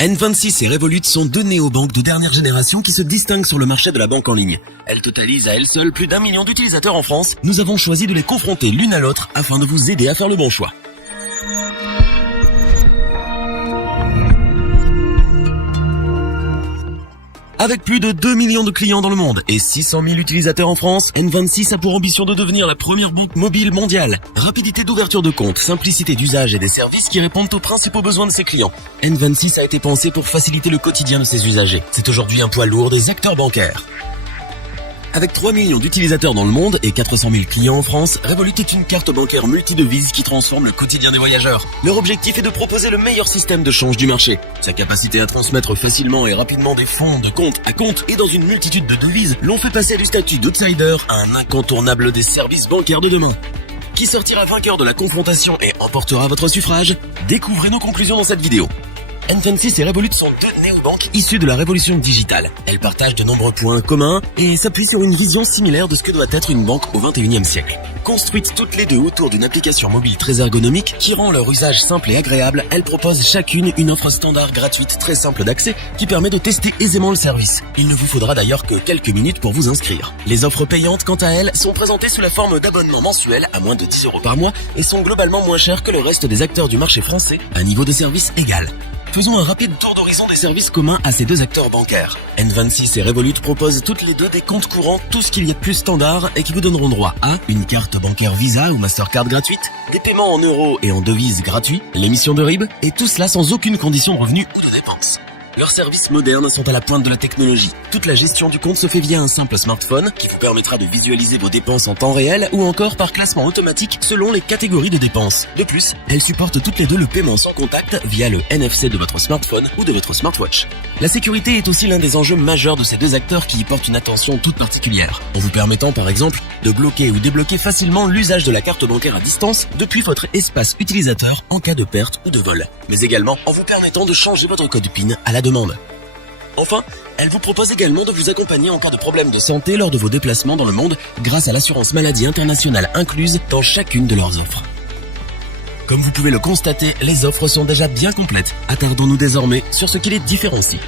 N26 et Revolut sont deux néobanques de dernière génération qui se distinguent sur le marché de la banque en ligne. Elles totalisent à elles seules plus d'1 million d'utilisateurs en France. Nous avons choisi de les confronter l'une à l'autre afin de vous aider à faire le bon choix. Avec plus de 2 millions de clients dans le monde et 600 000 utilisateurs en France, N26 a pour ambition de devenir la première banque mobile mondiale. Rapidité d'ouverture de compte, simplicité d'usage et des services qui répondent aux principaux besoins de ses clients. N26 a été pensé pour faciliter le quotidien de ses usagers. C'est aujourd'hui un poids lourd des acteurs bancaires. Avec 3 millions d'utilisateurs dans le monde et 400 000 clients en France, Revolut est une carte bancaire multidevises qui transforme le quotidien des voyageurs. Leur objectif est de proposer le meilleur système de change du marché. Sa capacité à transmettre facilement et rapidement des fonds de compte à compte et dans une multitude de devises l'ont fait passer du statut d'outsider à un incontournable des services bancaires de demain. Qui sortira vainqueur de la confrontation et emportera votre suffrage? Découvrez nos conclusions dans cette vidéo. N26 et Revolut sont deux néobanques issues de la révolution digitale. Elles partagent de nombreux points communs et s'appuient sur une vision similaire de ce que doit être une banque au XXIe siècle. Construites toutes les deux autour d'une application mobile très ergonomique qui rend leur usage simple et agréable, elles proposent chacune une offre standard gratuite très simple d'accès qui permet de tester aisément le service. Il ne vous faudra d'ailleurs que quelques minutes pour vous inscrire. Les offres payantes, quant à elles, sont présentées sous la forme d'abonnements mensuels à moins de 10 € par mois et sont globalement moins chères que le reste des acteurs du marché français à niveau de service égal. Faisons un rapide tour d'horizon des services communs à ces deux acteurs bancaires. N26 et Revolut proposent toutes les deux des comptes courants, tout ce qu'il y a de plus standard et qui vous donneront droit à une carte bancaire Visa ou Mastercard gratuite, des paiements en euros et en devises gratuits, l'émission de RIB, et tout cela sans aucune condition de revenu ou de dépenses. Leurs services modernes sont à la pointe de la technologie. Toute la gestion du compte se fait via un simple smartphone qui vous permettra de visualiser vos dépenses en temps réel ou encore par classement automatique selon les catégories de dépenses. De plus, elles supportent toutes les deux le paiement sans contact via le NFC de votre smartphone ou de votre smartwatch. La sécurité est aussi l'un des enjeux majeurs de ces deux acteurs qui y portent une attention toute particulière, en vous permettant par exemple de bloquer ou débloquer facilement l'usage de la carte bancaire à distance depuis votre espace utilisateur en cas de perte ou de vol, mais également en vous permettant de changer votre code PIN à la demande. Enfin, elle vous propose également de vous accompagner en cas de problème de santé lors de vos déplacements dans le monde grâce à l'assurance maladie internationale incluse dans chacune de leurs offres. Comme vous pouvez le constater, les offres sont déjà bien complètes. Attardons-nous désormais sur ce qui les différencie.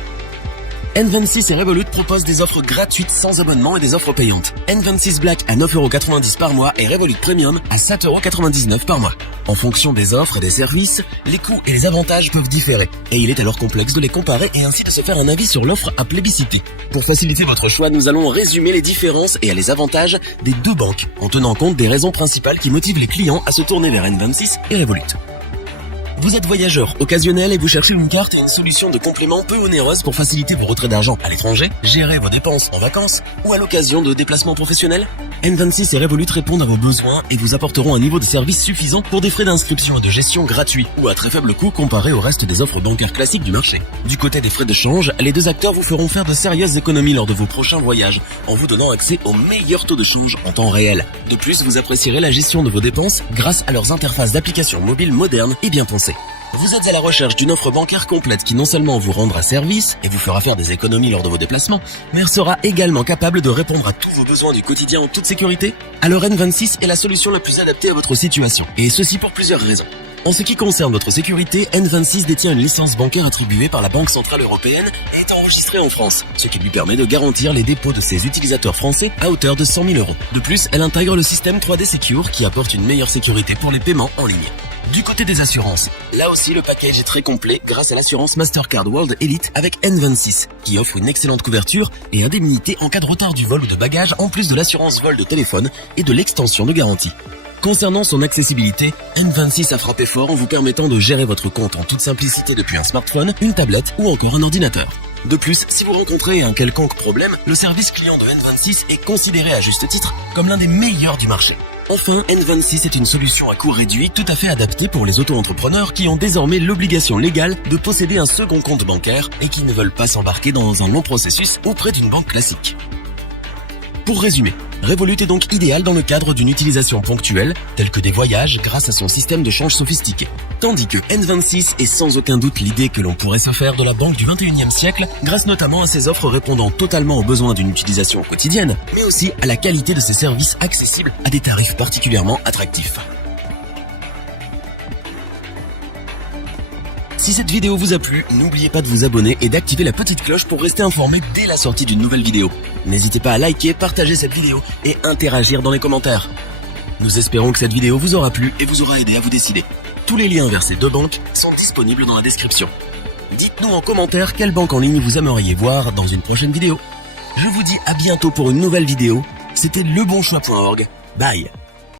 N26 et Revolut proposent des offres gratuites sans abonnement et des offres payantes. N26 Black à 9,90 € par mois et Revolut Premium à 7,99 € par mois. En fonction des offres et des services, les coûts et les avantages peuvent différer. Et il est alors complexe de les comparer et ainsi de se faire un avis sur l'offre à plébisciter. Pour faciliter votre choix, nous allons résumer les différences et les avantages des deux banques, en tenant compte des raisons principales qui motivent les clients à se tourner vers N26 et Revolut. Vous êtes voyageur occasionnel et vous cherchez une carte et une solution de complément peu onéreuse pour faciliter vos retraits d'argent à l'étranger, gérer vos dépenses en vacances ou à l'occasion de déplacements professionnels? N26 et Revolut répondent à vos besoins et vous apporteront un niveau de service suffisant pour des frais d'inscription et de gestion gratuits ou à très faible coût comparé au reste des offres bancaires classiques du marché. Du côté des frais de change, les deux acteurs vous feront faire de sérieuses économies lors de vos prochains voyages en vous donnant accès aux meilleurs taux de change en temps réel. De plus, vous apprécierez la gestion de vos dépenses grâce à leurs interfaces d'applications mobiles modernes et bien pensées. Vous êtes à la recherche d'une offre bancaire complète qui non seulement vous rendra service et vous fera faire des économies lors de vos déplacements, mais sera également capable de répondre à tous vos besoins du quotidien en toute sécurité? Alors N26 est la solution la plus adaptée à votre situation, et ceci pour plusieurs raisons. En ce qui concerne votre sécurité, N26 détient une licence bancaire attribuée par la Banque Centrale Européenne et est enregistrée en France, ce qui lui permet de garantir les dépôts de ses utilisateurs français à hauteur de 100 000 €. De plus, elle intègre le système 3D Secure qui apporte une meilleure sécurité pour les paiements en ligne. Du côté des assurances, là aussi le package est très complet grâce à l'assurance Mastercard World Elite avec N26, qui offre une excellente couverture et indemnité en cas de retard du vol ou de bagages en plus de l'assurance vol de téléphone et de l'extension de garantie. Concernant son accessibilité, N26 a frappé fort en vous permettant de gérer votre compte en toute simplicité depuis un smartphone, une tablette ou encore un ordinateur. De plus, si vous rencontrez un quelconque problème, le service client de N26 est considéré à juste titre comme l'un des meilleurs du marché. Enfin, N26 est une solution à coût réduit tout à fait adaptée pour les auto-entrepreneurs qui ont désormais l'obligation légale de posséder un second compte bancaire et qui ne veulent pas s'embarquer dans un long processus auprès d'une banque classique. Pour résumer, Revolut est donc idéal dans le cadre d'une utilisation ponctuelle, telle que des voyages grâce à son système de change sophistiqué. Tandis que N26 est sans aucun doute l'idée que l'on pourrait se faire de la banque du XXIe siècle, grâce notamment à ses offres répondant totalement aux besoins d'une utilisation quotidienne, mais aussi à la qualité de ses services accessibles à des tarifs particulièrement attractifs. Si cette vidéo vous a plu, n'oubliez pas de vous abonner et d'activer la petite cloche pour rester informé dès la sortie d'une nouvelle vidéo. N'hésitez pas à liker, partager cette vidéo et interagir dans les commentaires. Nous espérons que cette vidéo vous aura plu et vous aura aidé à vous décider. Tous les liens vers ces deux banques sont disponibles dans la description. Dites-nous en commentaire quelle banque en ligne vous aimeriez voir dans une prochaine vidéo. Je vous dis à bientôt pour une nouvelle vidéo. C'était lebonchoix.org. Bye.